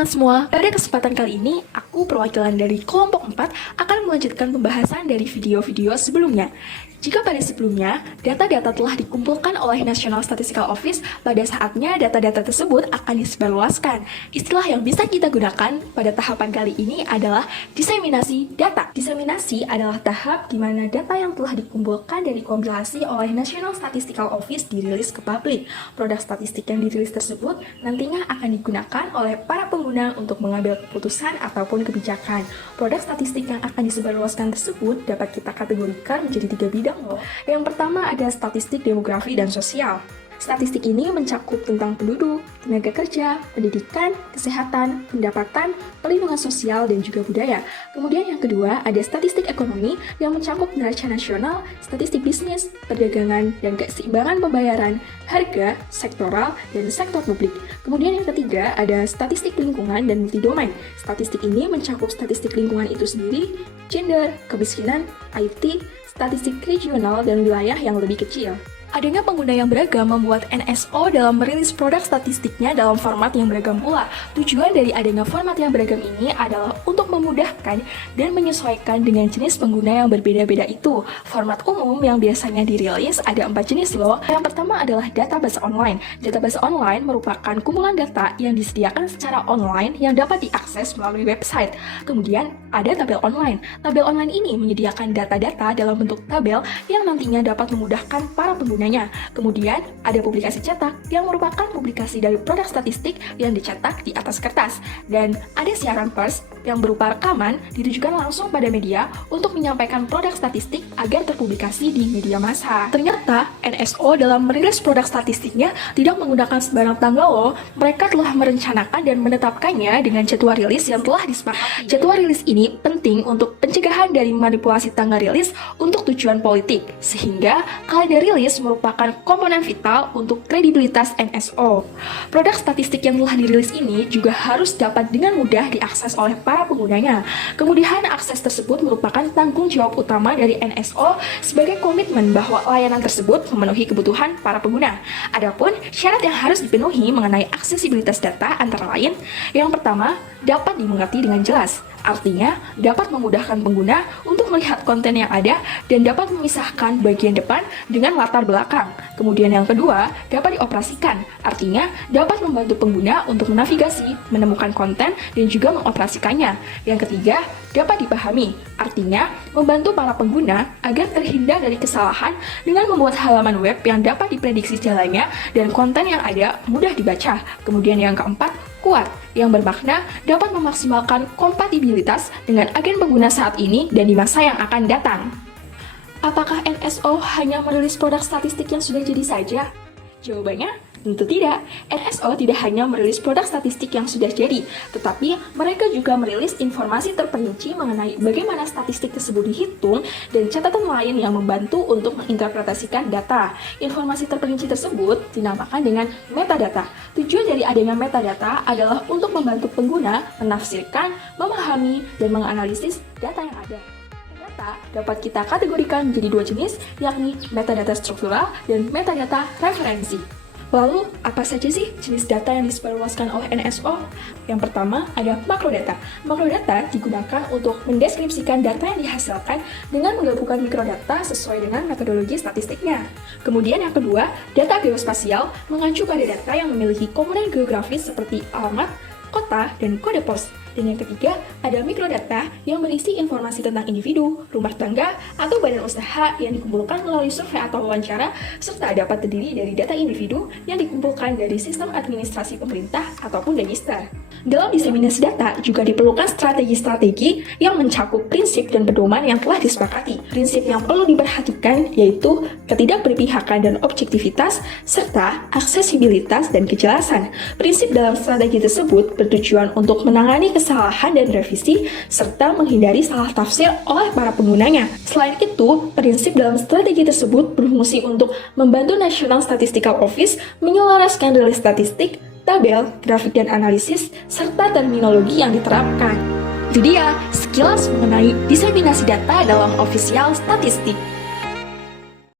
teman-teman semua, pada kesempatan kali ini, aku perwakilan dari kelompok 4 akan melanjutkan pembahasan dari video-video sebelumnya. Jika pada sebelumnya, data-data telah dikumpulkan oleh National Statistical Office, pada saatnya data-data tersebut akan disebarluaskan. Istilah yang bisa kita gunakan pada tahapan kali ini adalah diseminasi data. Diseminasi adalah tahap di mana data yang telah dikumpulkan dan dikompilasi oleh National Statistical Office dirilis ke publik. Produk statistik yang dirilis tersebut nantinya akan digunakan oleh para pengguna untuk mengambil keputusan ataupun kebijakan. Produk statistik yang akan disebarluaskan tersebut dapat kita kategorikan menjadi 3 bidang. Yang pertama ada statistik demografi dan sosial. Statistik ini mencakup tentang penduduk, tenaga kerja, pendidikan, kesehatan, pendapatan, perlindungan sosial, dan juga budaya. Kemudian yang kedua ada statistik ekonomi yang mencakup neraca nasional, statistik bisnis, perdagangan, dan keseimbangan pembayaran, harga, sektoral, dan sektor publik. Kemudian yang ketiga ada statistik lingkungan dan multidomain. Statistik ini mencakup statistik lingkungan itu sendiri, gender, kemiskinan, IT, statistik regional, dan wilayah yang lebih kecil. Adanya pengguna yang beragam membuat NSO dalam merilis produk statistiknya dalam format yang beragam pula. Tujuan dari adanya format yang beragam ini adalah untuk memudahkan dan menyesuaikan dengan jenis pengguna yang berbeda-beda itu. Format umum yang biasanya dirilis ada 4 jenis loh. Yang pertama adalah database online. Database online merupakan kumpulan data yang disediakan secara online yang dapat diakses melalui website. Kemudian ada tabel online. Tabel online ini menyediakan data-data dalam bentuk tabel yang nantinya dapat memudahkan para pengguna. Kemudian ada publikasi cetak yang merupakan publikasi dari produk statistik yang dicetak di atas kertas. Dan ada siaran pers yang berupa rekaman ditujukan langsung pada media untuk menyampaikan produk statistik agar terpublikasi di media massa. Ternyata NSO dalam merilis produk statistiknya tidak menggunakan sembarang tanggal loh. Mereka telah merencanakan dan menetapkannya dengan jadwal rilis yang telah disepakati. Jadwal rilis ini penting untuk pencegahan dari manipulasi tanggal rilis untuk tujuan politik, sehingga kalender rilis merupakan komponen vital untuk kredibilitas NSO. Produk statistik yang telah dirilis ini juga harus dapat dengan mudah diakses oleh para penggunanya. Kemudian akses tersebut merupakan tanggung jawab utama dari NSO sebagai komitmen bahwa layanan tersebut memenuhi kebutuhan para pengguna. Adapun syarat yang harus dipenuhi mengenai aksesibilitas data antara lain, yang pertama, dapat dimengerti dengan jelas. Artinya, dapat memudahkan pengguna untuk melihat konten yang ada dan dapat memisahkan bagian depan dengan latar belakang. Kemudian yang kedua, dapat dioperasikan. Artinya, dapat membantu pengguna untuk menavigasi, menemukan konten, dan juga mengoperasikannya. Yang ketiga, dapat dipahami. Artinya, membantu para pengguna agar terhindar dari kesalahan dengan membuat halaman web yang dapat diprediksi jalannya dan konten yang ada mudah dibaca. Kemudian yang keempat, kuat, yang bermakna dapat memaksimalkan kompatibilitas dengan agen pengguna saat ini dan di masa yang akan datang. Apakah NSO hanya merilis produk statistik yang sudah jadi saja? Jawabannya, tentu tidak. NSO tidak hanya merilis produk statistik yang sudah jadi, tetapi mereka juga merilis informasi terperinci mengenai bagaimana statistik tersebut dihitung dan catatan lain yang membantu untuk menginterpretasikan data. Informasi terperinci tersebut dinamakan dengan metadata. Tujuan dari adanya metadata adalah untuk membantu pengguna menafsirkan, memahami, dan menganalisis data yang ada. Data dapat kita kategorikan menjadi 2 jenis, yakni metadata struktural dan metadata referensi. Lalu, apa saja sih jenis data yang disebarluaskan oleh NSO? Yang pertama, ada makrodata. Makrodata digunakan untuk mendeskripsikan data yang dihasilkan dengan menggabungkan mikrodata sesuai dengan metodologi statistiknya. Kemudian yang kedua, data geospasial mengacu pada data yang memiliki komponen geografis seperti alamat, kota, dan kode pos. Dan yang ketiga, ada mikrodata yang berisi informasi tentang individu, rumah tangga, atau badan usaha yang dikumpulkan melalui survei atau wawancara, serta dapat terdiri dari data individu yang dikumpulkan dari sistem administrasi pemerintah ataupun register. Dalam diseminasi data juga diperlukan strategi-strategi yang mencakup prinsip dan pedoman yang telah disepakati. Prinsip yang perlu diperhatikan yaitu ketidakberpihakan dan objektivitas, serta aksesibilitas dan kejelasan. Prinsip dalam strategi tersebut bertujuan untuk menangani kesalahan dan revisi, serta menghindari salah tafsir oleh para penggunanya. Selain itu, prinsip dalam strategi tersebut berfungsi untuk membantu National Statistical Office menyelaraskan rilis statistik, tabel, grafik dan analisis, serta terminologi yang diterapkan. Itu dia sekilas mengenai diseminasi data dalam official statistik.